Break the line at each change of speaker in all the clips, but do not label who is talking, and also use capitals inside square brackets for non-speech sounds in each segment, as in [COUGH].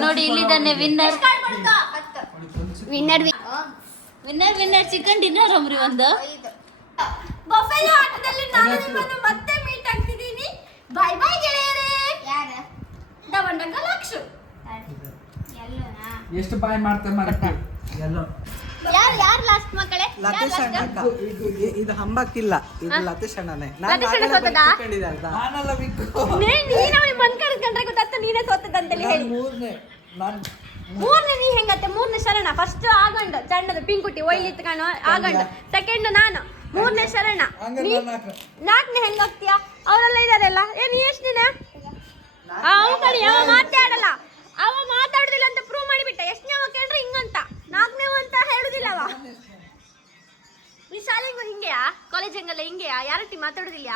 ನೋಡಿ ಇಲ್ಲಿದ್ದಾನೆ winner
winner
winner winner chicken dinner ಅಂಬ್ರಿ ಒಂದು.
Buffalo ಆಟದಲ್ಲಿ ನಾನು ನಿಮ್ಮನ್ನು ಮತ್ತೆ ಮೀಟ್ ಆಗ್ತಿದ್ದೀನಿ. ಗೆಳೆಯರೇ. ಯಾರು? ಲಕ್ಷು
ಎಷ್ಟು ಬಾಯ್ ಮಾಡ್ತಾರೆ ಮಾಡಕ್ಕೆ ಎಲ್ಲೋ.
ಯಾರು ಯಾರು ಲಾಸ್ಟ್ ಮಕ್ಕಳೇ?
ಲತೇಶ್ ಅಣ್ಣ ಇದು ಹಂಬಕ್ಕಿಲ್ಲ. ಇದು ಲತೀಶ್ ಅಣ್ಣನೇ.
ಲತೀಶ್ ಅಣ್ಣ ಸೋತದಾ?
ನಾನಲ್ಲ ಬಿಕ್ಕು
ನೀನು ಕರೆಸ್ಕೊಂಡ್ರೆ ಗೊತ್ತಾಗ್ತ ನೀನೇ ಸೋತದಂತೇಳಿ ಹೇಳಿ.
ಮೂರನೇ ನಾನು
ಮೂರನೇ ನೀ ಹೆಂಗತ್ತೆ? ಮೂರನೇ ಶರಣ. ಫಸ್ಟ್ ಆಗಂಡ ಚಣ್ಣದ ಪಿಂಕುಟಿ ಒಯ್ಲಿತ್ ಕಾಣು ಆಗಂಡ. ಸೆಕೆಂಡ್ ನಾನು ಮೂರನೇ ಶರಣ. ನೀ-
ನಾಲ್ಕು.
ನಾಲ್ಕನೇ ಹೆಂಗ್ ಹೋಗ್ತೀಯಾ ಅವರೆಲ್ಲ ಇದಾರಲ್ಲ? ಏ ನೀ ಎಷ್ಟು ದಿನ ಅವ ಕಣಿ ಅವ ಮಾತಾಡಲ್ಲ. ಅವ ಮಾತಾಡುದಿಲ್ಲ ಅಂತ ಪ್ರೂವ್ ಮಾಡಿಬಿಟ್ಟ. ಎಷ್ಟನೇ ಅವ ಕೇಳ್ರೆ ಹಿಂಗಂತ? ನಾಲ್ಕನೇ ಅಂತ ಹೇಳುದಿಲ್ಲ ಅವ. ಈ ಶಾಲೆಗೂ ಹಿಂಗೆಯಾ? ಕಾಲೇಜಂಗೆಲ್ಲ ಹಿಂಗೆಯಾ? ಯಾರಟ್ಟಿ ಮಾತಾಡುದಿಲ್ಲ?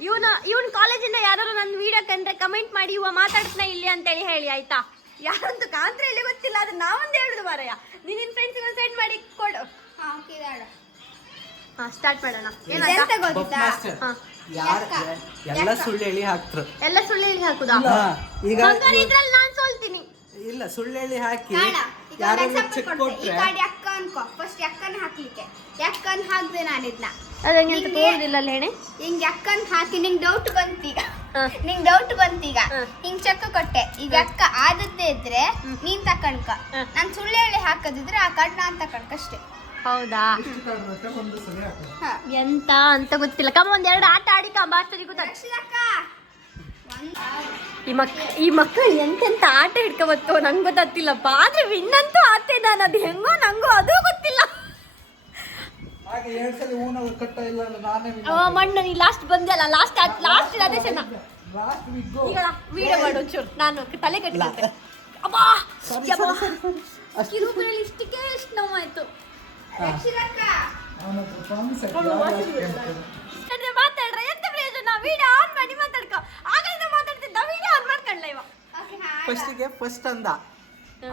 ಇವನು ಇವನ್ ಕಾಲೇಜಿಂದ ಯಾರಾದ್ರು ನನ್ನ ವಿಡಿಯೋ ಕಂಡ್ರೆ ಕಮೆಂಟ್ ಮಾಡಿ ಇವ ಮಾತಾಡ್ತಾ ಇಲ್ಲಿ ಅಂತೇಳಿ ಹೇಳಿ ಆಯ್ತಾ? ಯಾರಂತ ಕಾಂತ್ರ ಇಲ್ಲಿ ಗೊತ್ತಿಲ್ಲ ಅದು ನಾವೊಂದು ಹೇಳುದು ಮಾರಯ್ಯ. ನೀನ್ ನಿನ್ ಫ್ರೆಂಡ್ಸ್ ಸೆಂಡ್ ಮಾಡಿ ಕೊಡು. ಹಾ ಸ್ಟಾರ್ಟ್ ಮಾಡೋಣ.
ಏನಂತ
ಹಾ.
ಯಾರ ಎಲ್ಲ ಸುಳ್ಳು ಹೇಳಿ ಹಾಕ್ತರು.
ಎಲ್ಲ ಸುಳ್ಳು ಹೇಳಿ ಹಾಕುದಾ?
ಹಾ, ಈಗ
ಇದ್ರಲ್ಲಿ ನಾನ್ ಸೋಲ್ತೀನಿ.
ಇಲ್ಲ ಸುಳ್ಳು ಹೇಳಿ ಹಾಕಿ. ಯಾರು
ಒಂದ್
ಚೆಕ್ ಕೊಟ್ರೆ
ಅನ್ಕೋ. ಫಸ್ಟ್ ಎಕ್ಕನ್ ಹಾಕ್ಲಿಕ್ಕೆ? ಎಕ್ಕನ್ ಹಾಕ್ದೆ ನಾನು ಇದನ್ನ
ಅದಂಗೆ ಅಂತ ತೋರುದಿಲ್ಲ ಅಲ್ಲಿ
ಹಿಂಗ್ ಅಕ್ಕನ್ ಹಾಕಿ ನಿಂಗ್ ಡೌಟ್ ಬಂತೀಗ. ನಿಂಗ್ ಡೌಟ್ ಬಂತೀಗ. ಹಿಂಗ್ ಚಕ್ಕ ಕೊಟ್ಟೆ. ಈಗ ಅಕ್ಕ ಆದದ್ದೇ ಇದ್ರೆ ನೀನ್ ತಕಣ್ಕ. ನಾನ್ ಸುಳ್ಳು ಹೇಳಿ ಹಾಕದಿದ್ರೆ ಆ ಕಾರ್ಡ್ ನಾನ್ ತಕಣ್ಕ ಅಷ್ಟೇ.
ಹೌದಾ. ಎಂತ ಅಂತ ಗೊತ್ತಿಲ್ಲ. ಕಮ್ಮ ಒಂದ್ ಎರಡು ಆಟ ಆಡಿಕ ಕಮ್ಮ ಅಷ್ಟೊತ್ತಿಗೆ
ಒಂದ್
ಈ ಮಕ್ ಈ ಮಕ್ಕಳು ಎಂತೆಂತ ಆಟ ಹಿಡ್ಕೊಬತ್ತು ನಂಗೆ ಗೊತ್ತಾಗ್ತಿಲ್ಲಪ್ಪ. ಆದ್ರೆ ವಿನ್ ಅಂತೂ ಆತೆ ನಾನು. ಅದು ಹೆಂಗೋ ನಂಗೂ ಅದು ಗೊತ್ತಿಲ್ಲ.
ಹಾಗೆ ಎರಡ್ ಊನ ಕಟ್ಟ ಇಲ್ಲ ಅಂದ್ರೆ ನಾನೇ
ಮಣ್ಣು ನೀ ಲಾಸ್ಟ್ ಬಂದಲ್ಲ ಲಾಸ್ಟ್ ಲಾಸ್ಟ್ ಅದೇ ಚೆನ್ನ
ಲಾಸ್ಟ್ ವಿಗ್ಗು
ಈಗ ವಿಡಿಯೋ ಮಾಡು ಒಂಚೂರು. ನಾನು ತಲೆ ಅಬ್ಬಾ. ಕಿರುಬರಲ್ಲಿ ಇಷ್ಟಕ್ಕೆ ಎಷ್ಟು ನೋವಾಯ್ತು
ಅವನ ಹತ್ರ promise ಹಾಕಿ ಯಾರು last ಕೇಳ್ತಾರೆ.
ಕಡ್ರೆ ಮಾತಾಡ್ರೆ ಎಂತ ಪ್ರಯೋಜನ ವಿಡಿಯೋ ಆನ್ ಮಾಡಿ ಮಾತಾಡ್ಕೊ ಆಗಲಿಂದ ಮಾತಾಡ್ತಿದ್ದ ವಿಡಿಯೋ ಆನ್ ಮಾಡ್ಕೊಂಡ್ಲ ಇವ
Okay, ಹಾ.
ಫಸ್ಟಿಗೆ ಫಸ್ಟ್ ಅಂದ.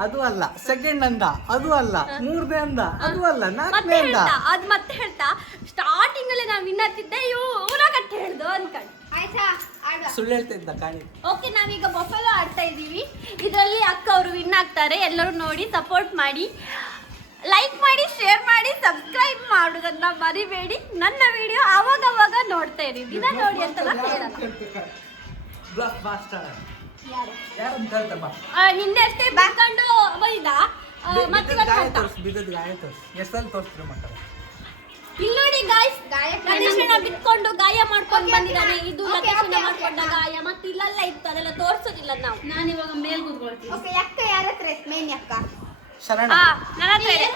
ಅದು ಅಲ್ಲ. ಸೆಕೆಂಡ್ ಅಂದ. ಅದು ಅಲ್ಲ. ಮೂರನೇ ಅಂದ. ಅದು ಅಲ್ಲ.
ಮತ್ತೆ
ನಾಲ್ಕನೇ ಅಂದ.
ಅದ್ ಮತ್ತೆ ಹೇಳ್ತಾ ಸ್ಟಾರ್ಟಿಂಗ್ ಅಲ್ಲಿ ನಾನು ವಿನ್ ಆಗ್ತಿದ್ದೆ ಇವು ಊರ ಕಟ್ಟಿ ಹೇಳ್ದು ಅನ್ಕೊಂಡು.
ಆಯ್ತಾ? ಸುಳ್ಳು
ಸುಳ್ಳು ಹೇಳ್ತಿದ್ದ ಕಾಣಿ.
ಓಕೆ ನಾವೀಗ ಬಫೆಲೋ ಆಡ್ತಾ ಇದ್ದೀವಿ. ಇದರಲ್ಲಿ ಅಕ್ಕ ಅವರು ವಿನ್ ಆಗ್ತಾರೆ. ಎಲ್ಲರೂ ನೋಡಿ ಸಪೋರ್ಟ್ ಮಾಡಿ. ಲೈಕ್ ಮಾಡಿ ಶೇರ್ ಮಾಡಿ ಸಬ್ಸ್ಕ್ರೈಬ್ ಮಾಡೋದನ್ನ ಮರಿಬೇಡಿ. ನನ್ನ ವಿಡಿಯೋ ಅವಾಗ ಅವಾಗ ನೋಡ್ತಾ ಇರಿ ದಿನ ನೋಡಿ ಅಂತ ಹೇಳ ಹೇಳಲ್ಲ
ಬ್ಲಾಕ್ ಮಾಸ್ಟರ್
ಯಾರು
ಯಾರಂತ ಹೇಳ್ತಪ್ಪ
ಆ, ನಿನ್ನೆ ಅಷ್ಟೇ ಬರ್ಕೊಂಡು ಬಂದಿದ್ದ ಮತ್ತೆ
ಗಾಯ ತೋರ್ಸ್ ಬಿದ್ದದ್ ಗಾಯ ತೋರ್ಸ್. ಎಷ್ಟಲ್ಲಿ ತೋರಿಸ್ತೀರ ಮಕ್ಕಳ?
ಇಲ್ಲಿ ನೋಡಿ ಗಾಯ್ಸ್ ಲತೀಶಣ್ಣ ಬಿತ್ಕೊಂಡು ಗಾಯ ಮಾಡ್ಕೊಂಡು ಬಂದಿದ್ದಾನೆ. ಇದು ಮಾಡ್ಕೊಂಡ ಗಾಯ ಮತ್ತೆ ಇಲ್ಲೆಲ್ಲ ಇತ್ತು ಅದೆಲ್ಲ ತೋರಿಸೋದಿಲ್ಲ ನಾವು.
ನಾನು ಇವಾಗ ಮೇಲ್ ಕೂತ್ಕೊಳ್ತೀನಿ.
ಓಕೆ ಅಕ್ಕ ಯಾರ ಹತ್ರ ಮೇನ್ ಅಕ್ಕ
ಶರಣ.
ನನ್ನ ಹತ್ರ ಇದೆ.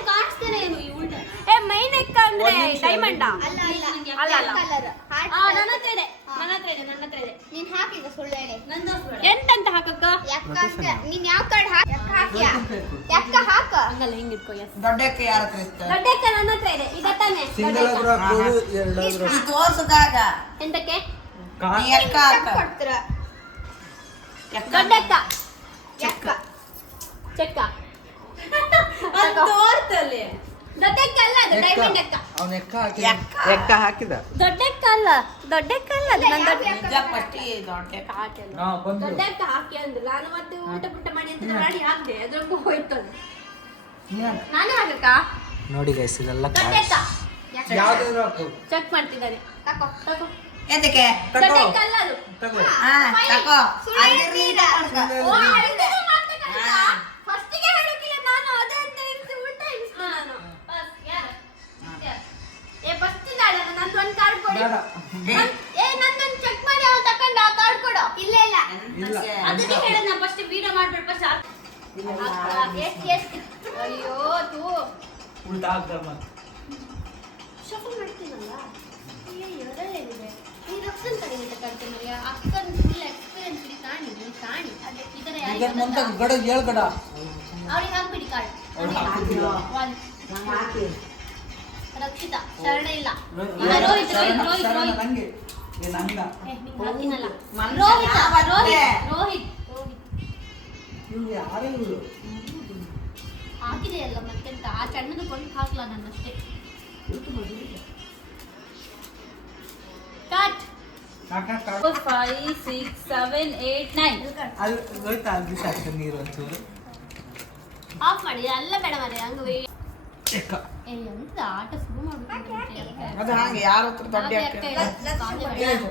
ಏನು ಈ ಉಲ್ಟ?
ಏ ಮೈನ್ ಅಂದ್ರೆ ಡೈಮಂಡ್
ಅಲ್ಲ ಅಲ್ಲ.
ಅಲ್ಲ.
ಕಲರ್
ಆ ನನ್ನ ಹತ್ರ ಇದೆ. ನನ್ನ ಹತ್ರ ಇದೆ ನನ್ನ ಹತ್ರ ಇದೆ.
ನೀನ್ ಹಾಕಿದ ಸುಳ್ಳು
ನಂದು
ಎಂತಂತ ಹಾಕಕ್ಕ?
ಯಾಕ ಅಂತ ನೀನ್ ಯಾವ ಕಾರ್ಡ್ ಹಾಕಿ ಯಾಕ ಹಾಕಿಯಾ? ಯಾಕ ಹಾಕ?
ಹಂಗಲ್ಲ ಹಿಂಗ್ ಇಟ್ಕೋ ಎಸ್
ದೊಡ್ಡಕ್ಕೆ ಯಾರ ಹತ್ರ ಇಷ್ಟ
ದೊಡ್ಡಕ್ಕೆ ನನ್ನ ಹತ್ರ ಇದೆ. ಇದ ತಾನೆ
ಸಿಂಗಲ್ ಒಬ್ರು
ತೋರ್ಸದಾಗ
ಎಂತಕ್ಕೆ?
ಕೊಡ್ತೀರ?
ದೊಡ್ಡಕ್ಕ.
ಯಾಕ
ಚೆಕ್ಕ.
ತೋರ್ತಲ್ಲಿ.
ದೊಡ್ಡಕ್ಕ ಅಲ್ಲ ಅದು ಡೈಮಂಡ್ ಅಕ್ಕ
ಅವನ ಎಕ್ಕ ಹಾಕಿ
ಎಕ್ಕ.
ಎಕ್ಕ ಹಾಕಿದ?
ದೊಡ್ಡಕ್ಕ ಅಲ್ಲ ದೊಡ್ಡಕ್ಕ ಅಲ್ಲ ಅದು ನನ್ನ ದೊಡ್ಡ
ಪಟ್ಟಿ ದೊಡ್ಡ
ಹಾಕಲ್ಲ
ಹಾ ಬಂದು
ದೊಡ್ಡಕ್ಕ ಹಾಕಿ ಅಂದ್ರು. ನಾನು ಮತ್ತೆ ಊಟ ಪುಟ್ಟ ಮಾಡಿ ಅಂತ ಮಾಡಿ ಹಾಕ್ದೆ. ಅದ್ರಕ್ಕೂ ಹೋಯ್ತು ನಾನು ಹಾಕಕ್ಕ?
ನೋಡಿ ಗೈಸ್ ಇದೆಲ್ಲ
ದೊಡ್ಡಕ್ಕ
ಯಾವ್ದಾದ್ರು ಹಾಕು.
ಚೆಕ್ ಮಾಡ್ತಿದ್ದಾರೆ.
ತಕೋ
ತಕೋ
ಎದಕ್ಕೆ
ತಕೋ
ದೊಡ್ಡಕ್ಕ ಅದು.
ತಗೋ.
ಹಾ ತಕೋ?
ಓ. ಏ, ನಂದೊಂದ್ ಚೆಕ್ ಮಾಡಿ ಅವ್ನು ತಕೊಂಡ ಆ card ಕೊಡು.
ಇಲ್ಲ ಇಲ್ಲ.
ಇಲ್ಲ.
ಅದಕ್ಕೆ ಹೇಳೋದು ನಾನು first video ಮಾಡ್ಬಿಡು, ಫಸ್ಟ್ ಆ- ಎಸ್ ಎಷ್ಟ್? ಅಯ್ಯೋ ತೂ.
ಉಲ್ಟಾ ಮತ್ತೆ.
ಮಾಡ್ತೀನಲ್ಲ? ಏ, ಎರಡೇನಿದೆ? ಈ ಕಡೆಗೆ. ಅಕ್ಕನ ಫುಲ್ ಎಕ್ಸ್ಪೀರಿಯನ್ಸ್ ಕಾಣಿ ನೀನ್ ಕಾಣಿ. ಅದಕ್ಕೆ
ಇದರ
ಯಾರಿಗೂ
ಮುಂತ? ಗಡ ಹೇಳ್ ಗಡ
ಅವ್ರಿಗೆ ಹಾಕ್ಬಿಡಿ ಕಾರ್ಡ್
ಅವರಿಗೆ ಹಾಕಿ ನಾನು
ಒಂದು ರಕ್ಷಿತಾ ಶರಣ ಇಲ್ಲ. ರೋಹಿತ್ ರೋಹಿತ್ ರೋಹಿತ್ ರೋಹಿತ್
ನಂಗೆ. ಏ ನಂಗ
ಏ, ನಿಂಗ್ ಹಾಕಿನಲ್ಲ
ಮನುಷ್ಯ
ರೋಹಿತ್
ಯಾವತ್ತೇ?
ರೋಹಿತ್ ರೋಹಿತ್ ರೋಹಿತ್.
ಇವ್ರು ಯಾರೇ ಇವ್ರು?
ಹಾಕಿದೆ ಅಲ್ಲ ಮತ್ತೆಂತ ಆ ಚಣ್ಣದ ಕೊಂಡು ಹಾಕ್ಲ ನನ್ನಷ್ಟೇ cut
five six seven eight nine
ಅಲ್ಲಿ ಹೋಯ್ತಾ ಅಲ್ಲಿ ಸಾಕು ನೀರು ಒಂಚೂರು.
ಆಫ್ ಮಾಡಿ ಅಲ್ಲ ಬೇಡ ಮರೆ ಹಂಗ. ಎಂತ ಆಟ ಶುರು
ಅದು ಹಂಗೆ ಯಾರ ಹತ್ರ ದೊಡ್ಡ
ಇದು.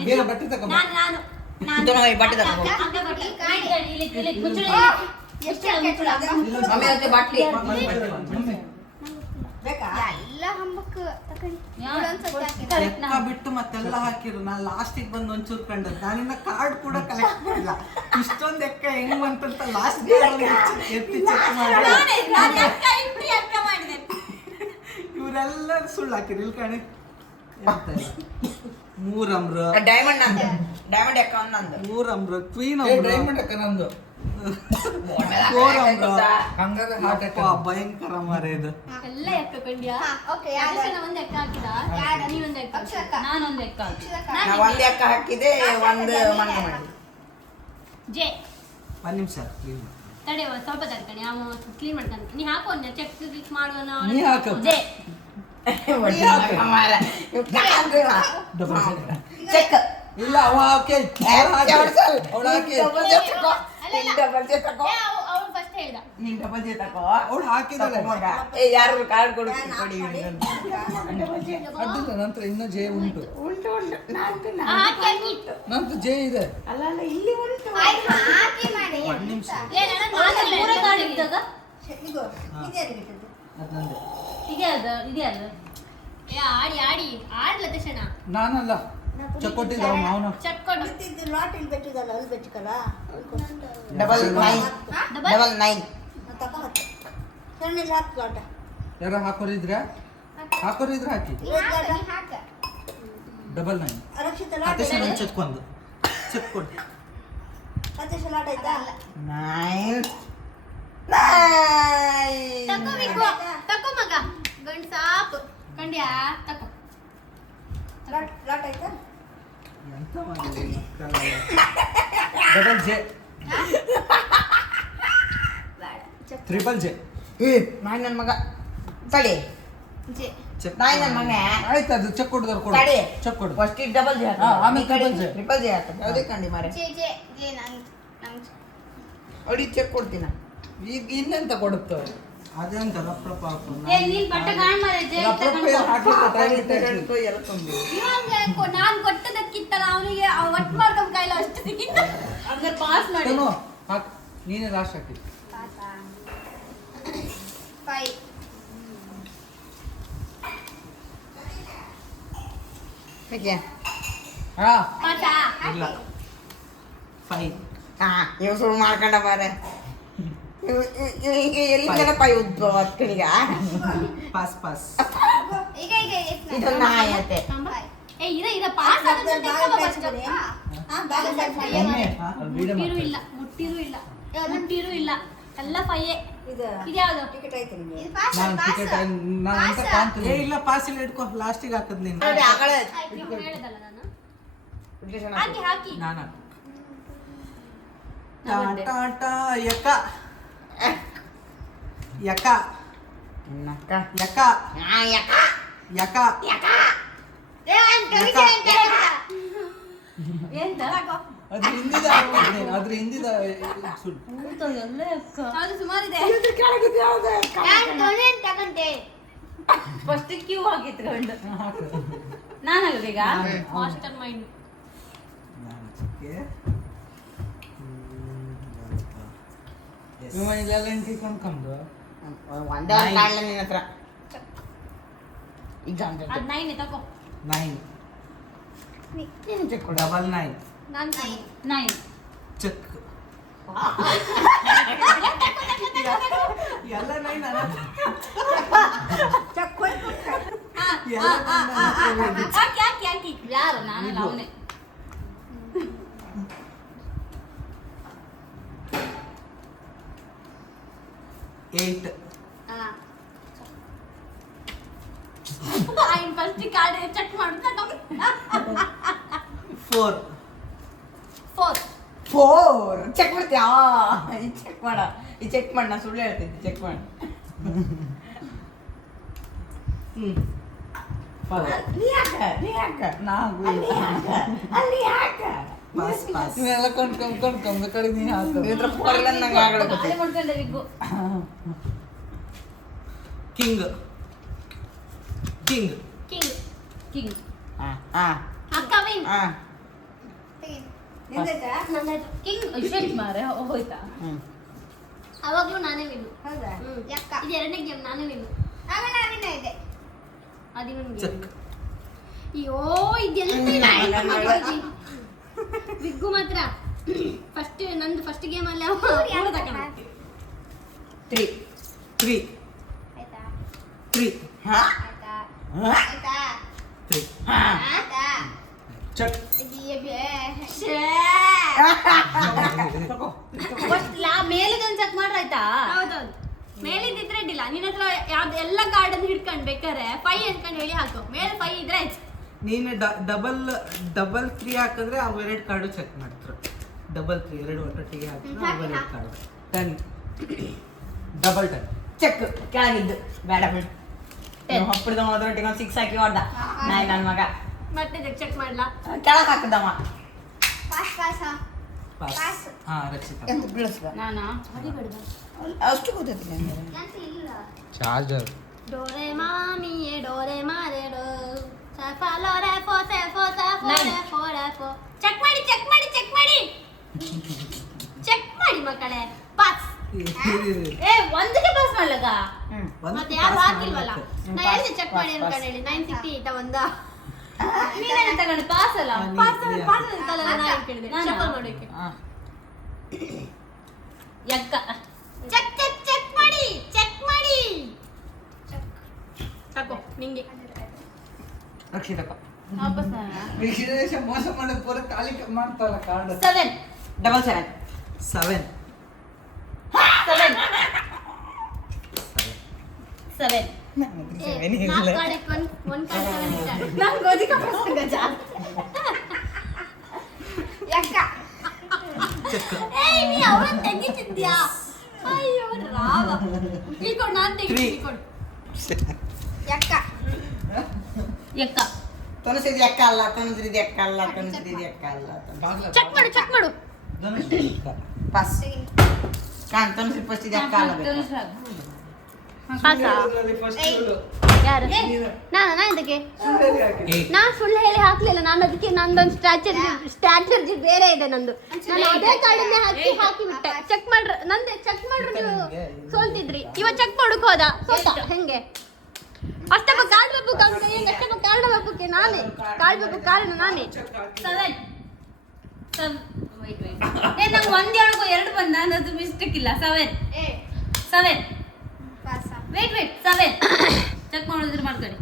ಬೇರೆ ಬಟ್ಟೆ
ನೋಡಿ ಬಟ್ಟೆ ತಗೋ
ಹಂಗ ಬಟ್ಟೆ
ಮಮ್ಮಿ ಅತ್ತೆ ಬಾಟ್ಲಿ
ಎಲ್ಲ ಹಂಬಕ್
ಎಕ್ಕ ಬಿಟ್ಟು ಮತ್ತೆಲ್ಲ ಹಾಕಿರು. ನಾ ಲಾಸ್ಟಿಗೆ ಬಂದು ಒಂಚೂರು ಕಂಡದ್ದು. ನಾನಿನ್ನ ಕಾರ್ಡ್ ಕೂಡ ಕಲೆಕ್ಟ್ ಮಾಡಿಲ್ಲ. ಇಷ್ಟೊಂದು ಎಕ್ಕ ಹೆಂಗ್ ಬಂತಂತ ಲಾಸ್ಟ್ ಎತ್ತಿ ಚೆಕ್ ಮಾಡಿ ಇವರೆಲ್ಲರೂ ಸುಳ್ಳು ಹಾಕಿರು ಇಲ್ಲಿ. ಕಣೆ. ಮೂರಮ್ರ
ಡೈಮಂಡ್ ನಂದು. ಡೈಮಂಡ್ ಅಕ್ಕ ನಂದು.
ಮೂರಮ್ರ ಕ್ವೀನ್
ಡೈಮಂಡ್ ಅಕ್ಕ ನಂದು. [LAUGHS] ಹಂಗಾದ್ರೆ ಹಾರ್ಟ್
ಅಪ್ಪ, ಭಯಂಕರ ಮರ ಇದು.
ಎಲ್ಲ
ಓಕೆ
ಒಂದ್ ಎಕ್ಕ ಹಾಕಿದ? ಎಕ್ಕ.
ನಾ ಒಂದ್ ಹಾಕಿದೆ ಒಂದು ಮಂಗ ಮಾಡಿ
ಜೆ.
ಒಂದ್ ನಿಮಿಷ ಕ್ಲೀನ್
ಸ್ವಲ್ಪ ತಡ್ಕಣಿ. ಅವ ಕ್ಲೀನ್ ಮಾಡ್ತಾನೆ ನೀ ಹಾಕು ಒಂದ್ ಚೆಕ್ ಕ್ಲಿಕ್ ಮಾಡುವನ
ನೀ ಹಾಕು.
ಜೆ.
ಚೆಕ್
ಇಲ್ಲ ಅವ ಹಾಕಿ. ಅವಳು ಹಾಕಿ.
ಅವ್ನು ಫಸ್ಟ್ ಹೇಳ್ದ.
ನೀನ್ ಡಬಲ್ ಜೆ ತಕೋ
ಅವಳು ಹಾಕಿದಾಳೆ
ಏ ಯಾರು ಕಾರ್ಡ್ ಕೊಡು ಕೊಡಿ
ಅಡ್ಡಿಲ್ಲ ನಂತರ ಇನ್ನೂ ಜೆ ಉಂಟು.
ಉಂಟು
ಜೆ ಇದೆ.
ಅಲ್ಲ ಅಲ್ಲ ಇಲ್ಲಿ ಉಂಟು.
ಆಯ್ತು ಹಾಕಿ ಮಾಡಿ.
ಒಂದ್ ನಿಮಿಷ.
ಏ ನನ್ನ ಮಾತಲ್ಲ
ಮೂರ ಕಾರ್ಡ್ ಇದ್ದಾಗ?
ಅದಂದೆ
ಇದೆ ಅದ ಇದೆ ಅದ
ಏ ಆಡಿ ಆಡಿ. ಆಡ್ಲ ತಕ್ಷಣ
ನಾನಲ್ಲ. ಚಕ್ಕೊಟ್ಟಿದ್ದ ಮಾವನ.
ಚಟ್ಕೊಂಡು
ಡಬಲ್ ನೈನ್
ಡಬಲ್
ನೈನ್
ಯಾರ ಹಾಕೋರಿದ್ರ? ಹಾಕೋರಿದ್ರ ಹಾಕಿ.
ಹಾಕ
ಡಬಲ್ ನೈನ್
ಅತ್ಯಶ ಒಂದು ಚೆಕ್ ಒಂದು ಚೆಕ್ ಕೊಡಿ
ನೈನ್ ನೈನ್
ತಕೋ ಮಗ. ಗಂಡ್ ಸಾಕು. ಕಂಡ್ಯಾ? ತಕೋ.
ಎಂತ
ಡಬಲ್ ಜೆ. Triple J.
ಏ ನಾಯಿ ನನ್ನ ಮಗ. ತಡಿ.
ಜೆ.
ಚೆಕ್
ನಾಯಿ ನನ್ನ ಮಗ
ಆಯ್ತು ಅದು ಚೆಕ್ ಕೊಡಿದವ್ರು ಕೊಡು
ತಡಿ.
ಚೆಕ್ ಕೊಡು.
ಫಸ್ಟ್ ಡಬಲ್ ಜೆ
ಆಮೇಲೆ triple J.
ಟ್ರಿಪಲ್ ಜೆ ಹಾಕ ಯಾವುದೇ ಕಂಡಿ ಮಾರೆ.
ಜೆ ಜೆ ಜೆ ನಂಗೆ
ಅಡಿ ಚೆಕ್ ಕೊಡ್ತೀನಿ.
ಈಗ ಇನ್ನೆಂತ ಕೊಡುತ್ತೋ?
ಅದೆಂತ ರಪ್ರಪ್ಪ
ಏ ನೀನ್ ಬಟ್ಟೆ ಗಾಣ ಮಾರೆ ಜೆ
ನಾನ್ ಕೊಟ್ಟದಕ್ಕಿತ್ತಲ್ಲ ಅವನಿಗೆ ಮಾಡ್ಕೊಂಡ್ ಕೈಲ ಅಷ್ಟು ಸಿಕ್ಕಿತ್ತು
ಹಂಗಾರೆ ಪಾಸ್ ಮಾಡಿ.
ತನು ಹಾಕ್. ನೀನೇ ಲಾಸ್ಟ್ ಹಾಕಿ.
ಹೇಗೆ.
ಹಾ.
ಇಲ್ಲ.
ಹಾ ಇವ್ ಸುಳ್ಳು ಮಾಡ್ಕೊಂಡ ಮಾರೆ. ಎಲ್ಲಿಂದನಪ್ಪ ಉದ್ಭವ ಅಕ್ಕಳಿಗ
ಪಾಸ್ ಪಾಸ್
ಈಗ ಈಗ
ಇದು ನಾಯಿ ಅತ್ತೆ
ಏ ಇರ ಇರ ಪಾಸ್ ಮುಟ್ಟಿರು ಇಲ್ಲ ಮುಟ್ಟಿರು ಇಲ್ಲ ಮುಟ್ಟಿರು ಇಲ್ಲ ಎಲ್ಲ ಫೈಯೇ ಇದ್ಯಾವ್ದು
ಇದು ಪಾಸ್
ನಾನು
ಪಾಸ್
ಟಿಕೆಟ್ ನಾನು ಅಂತ
ಏ
ಕಾಣ್ತೀನಿ
ಇಲ್ಲ ಪಾಸ್ ಇಲ್ಲ ಇಟ್ಕೋ ಲಾಸ್ಟಿಗೆ ಹಾಕದ್ ನೀನು
ನೋಡಿ, ಆಗಳೇ
ನೀವು ಹೇಳಿದಲ್ಲ ನಾನು ಹಾಕಿ ಹಾಕಿ
ನಾನು ಟಾ ಟಾ ಟಾ ಯಕ ಯಕ
ನಕ್ಕ.
ಯಕ
ಆ,
ಯಕ
ಯಕ.
ಎಂತ
ಅದ್ರ ಹಿಂದಿದ ಅದ್ರ ಹಿಂದಿದ ಸುಳ್ಳು
ಎಲ್ಲ
ಸುಮಾರಿದೆ
ನಾನ್ ತಗೊಂಡೆ
ಫಸ್ಟ್ ಕ್ಯೂ ಆಗಿತ್ಕೊಂಡು ನಾನು ಈಗ
ಮಾಸ್ಟರ್ ಮೈಂಡ್
ನಿಮ್ಮ ಇಲ್ಲೆಲ್ಲ ಹಿಂಗೆ ಕೊಂಡ್ಕೊಂಡು
ಒಂದೇ ಒಂದು ಕಾಣ್ಲ ನಿನ್ನ ಹತ್ರ ಈಗ ಅಂತ
ಅದ್ ನೈನ್
ನೈನ್
ನೀನು ಚೆಕ್
ಡಬಲ್ ನೈನ್
ನಾನ್
ನೈನ್
ಚೆಕ್ ಎಲ್ಲ ನೈನ್
ಹಾಕಿ ಹಾಕಿ
ಯಾರು ನಾನು ಅವನೇ
ಏಟ್
ಆಯ್ನ್ ಫಸ್ಟ್ ಕಾರ್ಡ್ ಚೆಕ್ ಮಾಡು
ಫೋರ್
ಫೋರ್
ಫೋರ್ ಚೆಕ್ ಮಾಡ್ತೀಯಾ? ಈ ಚೆಕ್ ಮಾಡ. ಈ ಚೆಕ್ ಮಾಡ ನಾ ಸುಳ್ಳು ಹೇಳ್ತಿದ್ದೆ ಚೆಕ್ ಮಾಡ.
ಹ್ಮ್. ಪಾಸ್
ನೀ ಹಾಕ ನೀ ಹಾಕ
ನಾವು
ಅಲ್ಲಿ ಹಾಕ ಅಲ್ಲಿ ಹಾಕ
ಪಾಸ್ ಪಾಸ್
ನೀವೆಲ್ಲ ಕೊಂಡ್ಕೊಂಡ್ ಕೊಂಡ್ಕೊಂಡ್ ಕಡೆ ನೀ ಹಾಕ
ಇದ್ರ ಪೋರಿಲ್ಲ ನಂಗೆ ಆಗಡೆ
ಅಲ್ಲೇ ಮಾಡ್ಕೊಂಡೆ big.
King. King.
King.
King.
ಅಕ್ಕ ವಿನ್
ಮಾರೆ ಹೋಯ್ತಾ?
ಅವಾಗ್ಲೂ ನಾನೇ
ಹೌದಾ?
ಇದು ಎರಡನೇ ಗೇಮ್ ನಾನೇ ವಿನ್ನು.
ಆಮೇಲೆ ಇದೆ.
ಅಯ್ಯೋ ಇದೆಲ್ಲ ಬಿಗ್ಗು ಮಾತ್ರ. ಫಸ್ಟ್ ನಂದು ಫಸ್ಟ್ ಗೇಮ್ ಅಲ್ಲಿ
three
three three three check
ಮಾಡ್ರಾಯ್ತಾ
ಹೌದೌದು. ಮೇಲಿದ್ದಿದ್ರೆ ಅಡ್ಡಿಲ್ಲ ನಿನ್ನ ಹತ್ರ ಯಾವ್ದು ಎಲ್ಲ ಕಾರ್ಡ್ ಅನ್ನು ಹಿಡ್ಕೊಂಡು ಬೇಕಾರೆ ಫೈ ಅನ್ಕೊಂಡು ಹೇಳಿ ಹಾಕು. ಮೇಲೆ ಫೈ ಇದ್ರೆ ಆಯ್ತು.
ನೀನು ಡಬಲ್ ಡಬಲ್ ತ್ರೀ ಹಾಕಿದ್ರೆ ಅವು ಎರಡು ಕಾರ್ಡು ಚೆಕ್ ಮಾಡ್ತಾರೆ. ಡಬಲ್ ತ್ರೀ ಎರಡು ಒಟ್ಟೊಟ್ಟಿಗೆ ಹಾಕಿದ್ರೆ ಎರಡು card ten double ten
check ಕೆಳಗಿದ್ದು. ಬೇಡ ಬಿಡು. ಹೊಪ್ಪಳಿದ ಅದರೊಟ್ಟಿಗೆ ಒಂದು ಸಿಕ್ಸ್ ಹಾಕಿ ಹೊಡ್ದ. ನಾಯಿ ನನ್ನ ಮಗ.
ಮತ್ತೆ ಚೆಕ್ ಮಾಡ್ಲಾ?
ಕೆಳಗೆ ಹಾಕಿದವ
ಪಾಸ್ ಪಾಸ್
ಪಾಸ್
ಪಾಸ್.
ಹಾಂ ರಕ್ಷಿತಾ.
ಎಂತ ಬೀಳಿಸ್ದ
ನಾನಾ?
ಅಷ್ಟು
ಚಾರ್ಜರ್
ಡೋರೆ ಮಾಮಿಯೇ ಡೋರೆ ಮಾರೆ ಡೋ ಚೆಕ್ ಮಾಡಿ ಚೆಕ್ ಮಾಡಿ ಚೆಕ್ ಮಾಡಿ. ಚೆಕ್ ಮಾಡಿ ಮಕ್ಕಳೇ. ಪಾಸ್ [LAUGHS]
ಏ ಒಂದಕ್ಕೆ ಪಾಸ್
ಮಾಡ್ಲಗ
ಮತ್ತೆ ಯಾರು ಹಾಕಿಲ್ವಲ್ಲ? ನಾ
ಎಲ್ಲಿ
ಹೇಳಿದೆ [LAUGHS] ಚೆಕ್ ಮಾಡಿ ಅಂತ ಹೇಳಿ ನೈನ್ ಸಿಕ್ಸ್ಟಿ ಇಟ್ಟ ಒಂದ?
ನೀನೇನ ತಗೊಂಡು ಪಾಸ್ ಅಲ್ಲ?
ಪಾಸ್ ಪಾಸ್ ಅಂತಲ್ಲ ನಾ
ನಾನಾ?
ಶಫಲ್ ಮಾಡೋಕೆ.
ಯಕ್ಕ.
ಚೆಕ್ ಚೆಕ್ ಚೆಕ್ ಮಾಡಿ ಚೆಕ್ ಮಾಡಿ. ಸಾಕು ನಿಂಗೆ.
ರಕ್ಷಿತಪ್ಪ
ವಾಪಸ್
ವಿಶೇಷ ಮೋಸ ಮಾಡೋದು ಪೂರ ಖಾಲಿ ಮಾಡ್ತಾರಲ್ಲ card
seven
double seven
seven
seven seven
ನಾಲ್ಕು ಕಾರ್ಡ್ ಒಂದ್ ಒಂದ್ ಕಾರ್ಡ್ ಸೆವೆನ್ ಇಟ್ಟಾರೆ
ನಂಗೆ ಗೋಧಿ ಕಪ್ಪ ಗಜ
ಯಕ್ಕ
ಚೆಕ್
ಏಯ್ ನೀ ಅವರನ್ನ ತೆಗಿತಿದ್ಯಾ? ಅಯ್ಯೋ ರಾವ ಈ ಕೊಡು ನಾನು ತೆಗಿತೀನಿ ಈ
ಯಕ್ಕ
ಯಕ್ಕ
ತನಸಿದ ಎಕ್ಕ ಅಲ್ಲ ತನಸಿದ ಎಕ್ಕ ಅಲ್ಲ ತನಸಿದ ಎಕ್ಕ ಅಲ್ಲ.
ಚೆಕ್ ಮಾಡು ಚೆಕ್ ಮಾಡು.
ಪಾಸ್ ಕಾನ್ ತನಸಿದ ಫಸ್ಟ್ ಇದು ಎಕ್ಕ ಅಲ್ಲ
ನಾನು. ನಾ ಇದಕ್ಕೆ? ನಾ ಸುಳ್ಳು ಹೇಳಿ ಹಾಕ್ಲಿಲ್ಲ ನಾನು ಅದಕ್ಕೆ ನಂದೊಂದು ಸ್ಟ್ರಾಟಜಿ ಸ್ಟ್ರಾಟಜಿ ಬೇರೆ ಇದೆ ನಂದು. ನಾನು ಅದೇ ಕಾರ್ಡನ್ನೇ ಹಾಕಿ ಹಾಕಿಬಿಟ್ಟೆ. ಚೆಕ್ ಮಾಡ್ರ ನಂದೆ ಚೆಕ್ ಮಾಡ್ರು ನೀವು ಸೋಲ್ತಿದ್ರಿ. ಇವ ಚೆಕ್ ಮಾಡಕ್ ಹೋದ. ಸೋತ. ಹೆಂಗೆ? ಅಷ್ಟಪ್ಪ ಕಾಲ್ ಬಪ್ಪು ಅಂತ ಹೆಂಗೆ ಅಷ್ಟಪ್ಪ ಕಾಲ್ ಬಬ್ಬುಕ್ಕೆ ನಾನೇ. ಕಾಲ್ ಬಪ್ಪು ಕಾರಣ ನಾನೇ.
ಸೆವೆನ್ [LAUGHS] ಏ ನಂಗೆ ಒಂದ್ ಹೇಳಕ್ಕೋ ಎರಡು ಬಂದ ಅದು ಮಿಸ್ಟೇಕ್ ಇಲ್ಲ. ಸವೆನ್.
ಏ.
Seven.
Pass
wait wait seven. Check [COUGHS] ಮಾಡೋದ್ರ ಮಾಡ್ಕೊಳ್ಳಿ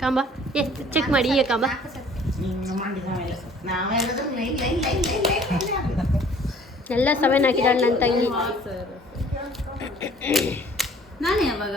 ಕಾಂಬ. ಏ ಚೆಕ್ ಮಾಡಿ ಈಗ ಕಾಂಬ. ಎಲ್ಲ ಸೆವೆನ್ ಹಾಕಿದಾಳ ನನ್ನ ತಂಗಿ.
ನಾನೇ ಅವಾಗ